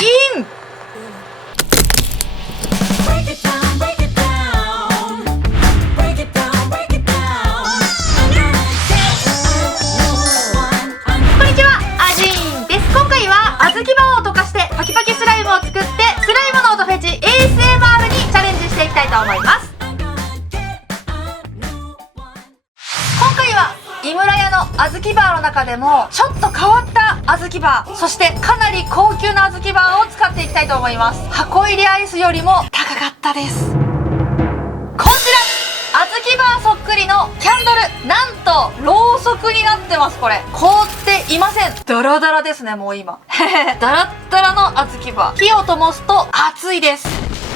イン。こんにちは、アジーンです。今回は小豆バーを溶かしてパキパキスライムを作って、スライムの音フェチ ASMR にチャレンジしていきたいと思います。今回は井村屋の小豆バーの中でもちょっと変わった小豆バー、そしてかなり高級な小豆バーを使っていきたいと思います。箱入りアイスよりも高かったです。こちら小豆バーそっくりのキャンドル、なんとろうそくになってます。これ凍っていません。ダラダラですね、もう今ダラッダラの小豆バー。火を灯すと熱いです。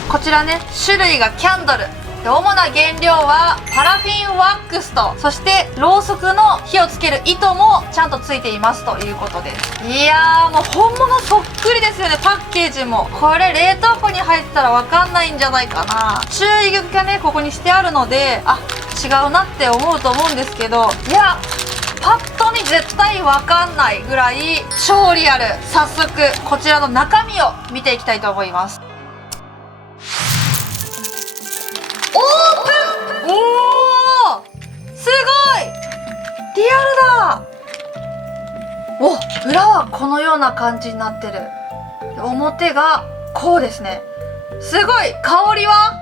こちらね、種類がキャンドルで、主な原料はパラフィンワックスと、そしてろうそくの火をつける糸もちゃんとついていますということです。いやー、もう本物そっくりですよね。パッケージもこれ冷凍庫に入ってたらわかんないんじゃないかな。注意書きがねここにしてあるので、あ、違うなって思うと思うんですけど、いやパッと見絶対わかんないぐらい超リアル。早速こちらの中身を見ていきたいと思います。オープン。おー、すごいリアルだ。お、裏はこのような感じになってる。表がこうですね。すごい。香りは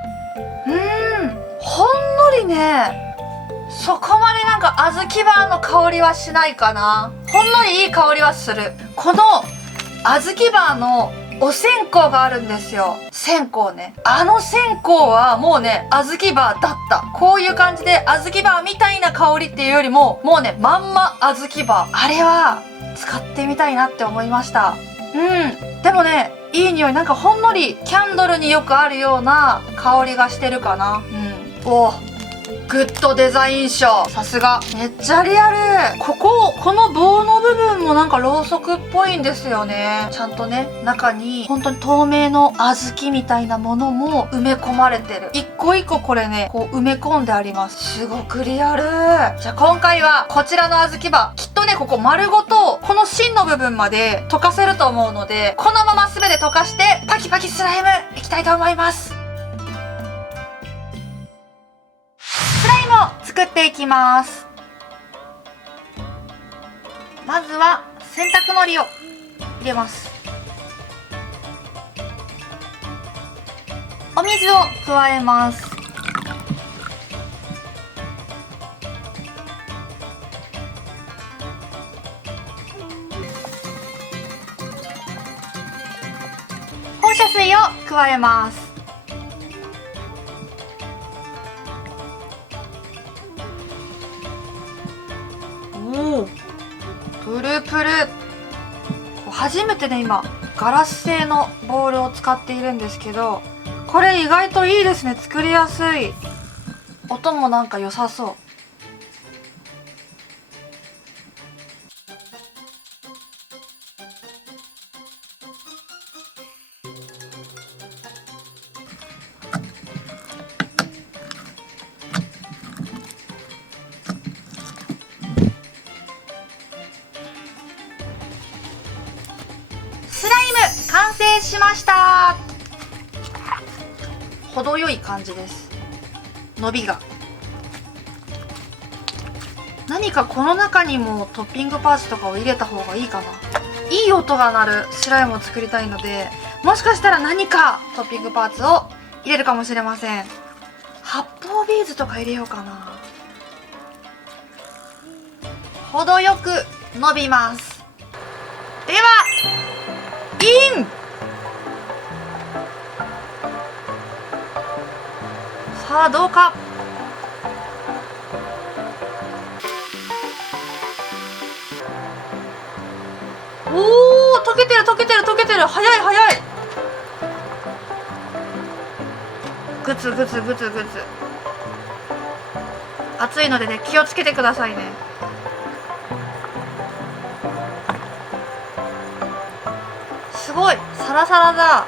ほんのりね、そこまでなんか小豆バーの香りはしないかな。ほんのりいい香りはする。この小豆バーのお線香があるんですよ。線香ね。あの線香はもうね、小豆バーだった。こういう感じで小豆バーみたいな香りっていうよりも、もうね、まんま小豆バー。あれは使ってみたいなって思いました。でもね、いい匂い。なんかほんのりキャンドルによくあるような香りがしてるかな。お、グッドデザイン賞。さすが。めっちゃリアル。この棒の部分もなんかろうそくっぽいんですよね。ちゃんとね、中に本当に透明の小豆みたいなものも埋め込まれてる。一個一個これね、こう埋め込んであります。すごくリアル。じゃあ今回はこちらの小豆バー、きっとね、ここ丸ごとこの芯の部分まで溶かせると思うので、このまま全て溶かしてパキパキスライムいきたいと思います。スライムを作っていきます。まずは洗濯のりを入れます。お水を加えます。放射水を加えます。プルプル。初めてね、今ガラス製のボウルを使っているんですけど、これ意外といいですね。作りやすい。音もなんか良さそう。スライム完成しました。程よい感じです。伸びが。何かこの中にもトッピングパーツとかを入れた方がいいかな。いい音が鳴るスライムを作りたいので、もしかしたら何かトッピングパーツを入れるかもしれません。発泡ビーズとか入れようかな。程よく伸びます。ではイン。さあどうか。おー、溶けてる溶けてる溶けてる。早い早い。グツグツグツグツ。熱いのでね、気をつけてくださいね。すごいサラサラだ。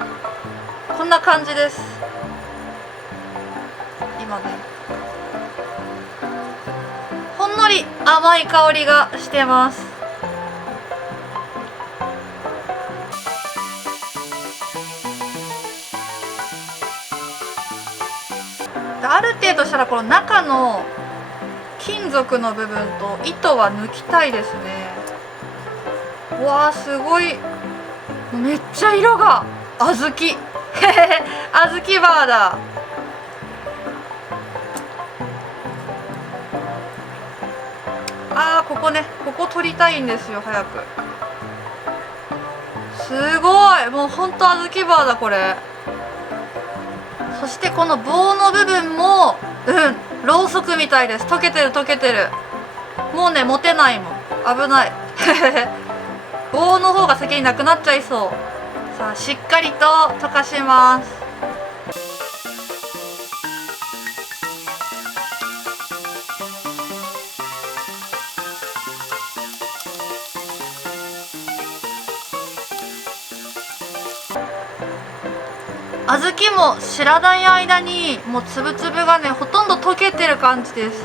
こんな感じです。今ね、ほんのり甘い香りがしてます。ある程度したらこの中の金属の部分と糸は抜きたいですね。うわーすごい、めっちゃ色が小豆小豆バーだ。ここね、ここ取りたいんですよ早く。すごい、もうほんと小豆バーだこれ。そしてこの棒の部分もろうそくみたいです。溶けてる溶けてる。もうね持てないもん、危ない棒の方が先になくなっちゃいそう。さあしっかりと溶かします。小豆も知らない間にもう粒々がねほとんど溶けてる感じです。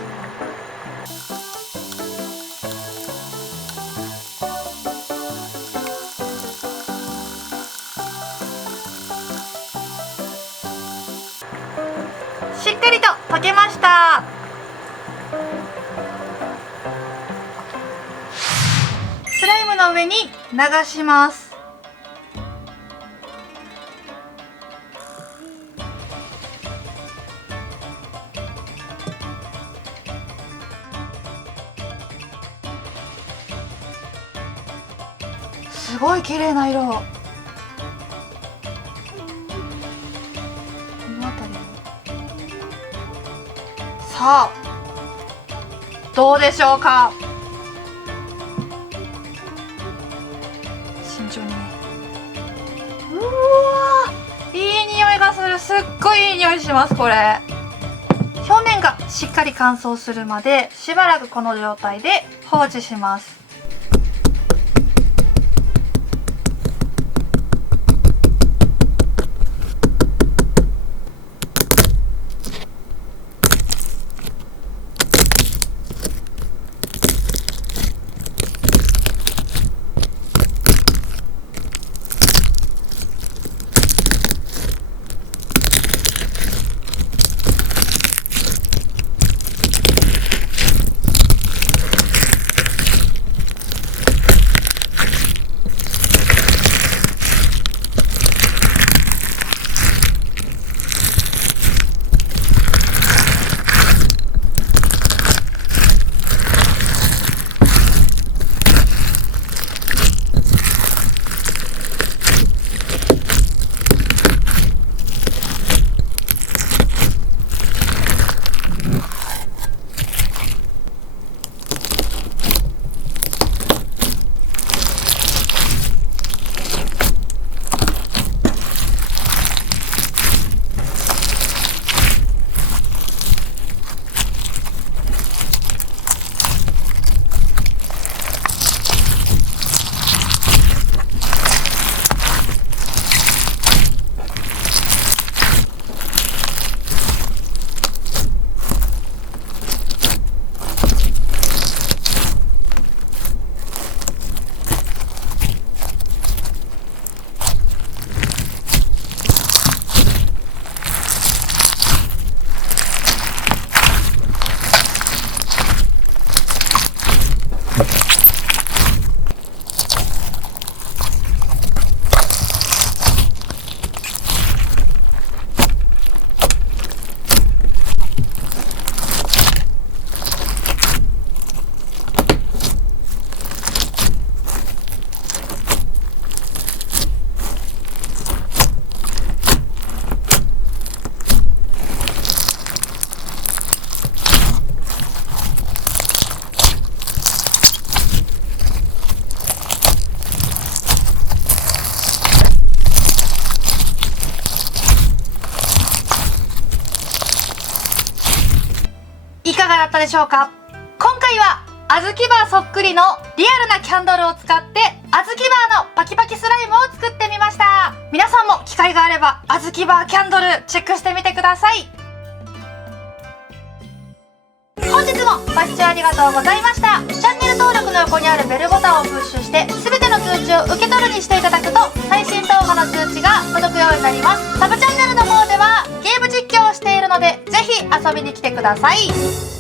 しっかりと溶けました。スライムの上に流します。すごい綺麗な色。この辺り。さあどうでしょうか。慎重にね。うわー、いい匂いがする。すっごいいい匂いしますこれ。表面がしっかり乾燥するまでしばらくこの状態で放置します。いかがだったでしょうか。今回はあずきバーそっくりのリアルなキャンドルを使ってあずきバーのパキパキスライムを作ってみました。皆さんも機会があればあずきバーキャンドルチェックしてみてください。本日もご視聴ありがとうございました。チャンネル登録の横にあるベルボタンをプッシュして全ての通知を受け取るにしていただくと最新動画の通知が届くようになります。サブチャンネルの方ではゲーム実況をしているのでぜひひ遊びに来てください。